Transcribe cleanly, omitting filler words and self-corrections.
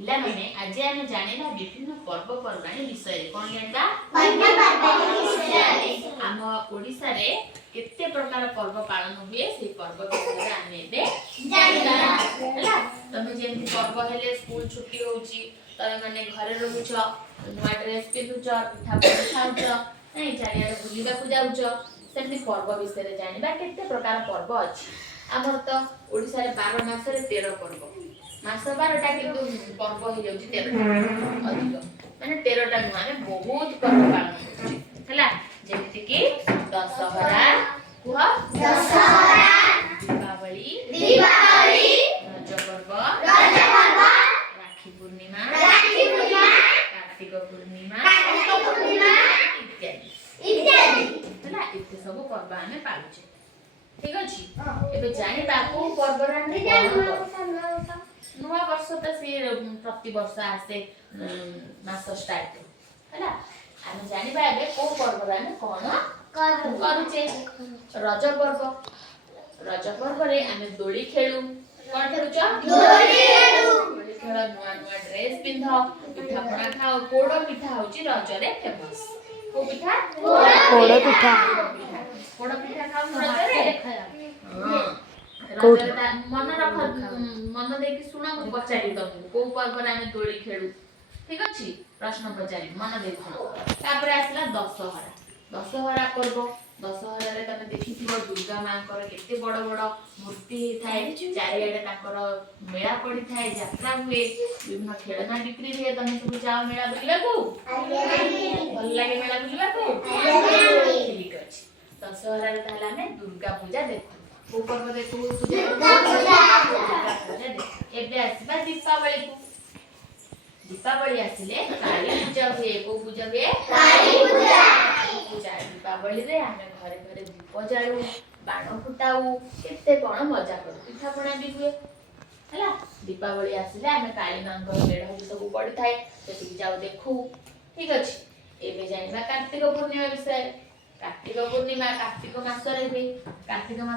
पिला माने आज आमे जानिला विभिन्न पर्वपर्वाणी विषय कोन जानबा आम ओडिसा रे केते प्रकार पर्व पालन हुए से पर्व विषय आमे एबे जानिला हला तमे जेंति पर्व हेले स्कूल छुट्टी होउची तमे माने घरे रहउछ नुवा ड्रेस पिंधुछ पिठा पना खाउछ नै चारिया बुलिबा को जाउछ सेमति पर्व विषय रे जानिबा केते प्रकार पर्व अछि हमर त ओडिसा रे 12 मास रे 13 पर्व मास 12टा किंतु पर्व हो जाउची 13 अधिक माने 13टा नुआ में बहुत पर्व पालन होउची हला जेमिति कि दशहरा कुह दशहरा दीपावली रज पर्व राखी पूर्णिमा कार्तिक पूर्णिमा इत्यादि हला इत्ते सब पर्व आमे पालुचे ठीक अछि एबे जानि बाकू पर्व रे नुआ वर्ष त से प्रति वर्ष आसे मास स्टार्ट हैला हम जानि बा एबे को पर्व रे कोन करूचे रज पर्व रे हम दोली खेलु कोन खेलुच दोली खेल नुआ ड्रेस पिंध पिठा पना खाओ पोड़ पिठा होची रज रे फेमस को पिठा पोड़ पिठा खाओ रज रे मन रख मन देखि सुन म पचारि तमु को पर्व रे हम दोली खेलु ठीक अछि प्रश्न पचारि मन देखु तापर आसला दशहरा पर्व दशहरा रे तमे देखिथिबो दुर्गा मां कर केते बड़ बड़ मूर्ति थाए चारियाडे ताकर मेला पड़ी थाए यात्रा हुए विभिन्न खेलना बिक्री रे तमे सब जाओ मेला बुलिबा को भल लागे मेला बुलिबा को ठीक अछि दशहरा रे ताला में दुर्गा पूजा देखु को पर्व देखु दुर्गा पूजा एबे आसीबा दीपावली आसिले काली पूजा हुए को पूजा हुए काली पूजा दीपावली रे हमें घरे घरे दीप जालु बाण फुटाऊ केते कोन मजा करू पिठा पना भी हुए हला दीपावली आसिले हमें काली मांकर मेढ सब पड़ी थाए सेति जाऊ देखु ठीक अछि एबे जानिबा कार्तिक पूर्णिमा विषय कार्तिक पूर्णिमा कार्तिक मास रे हुए कार्तिक मास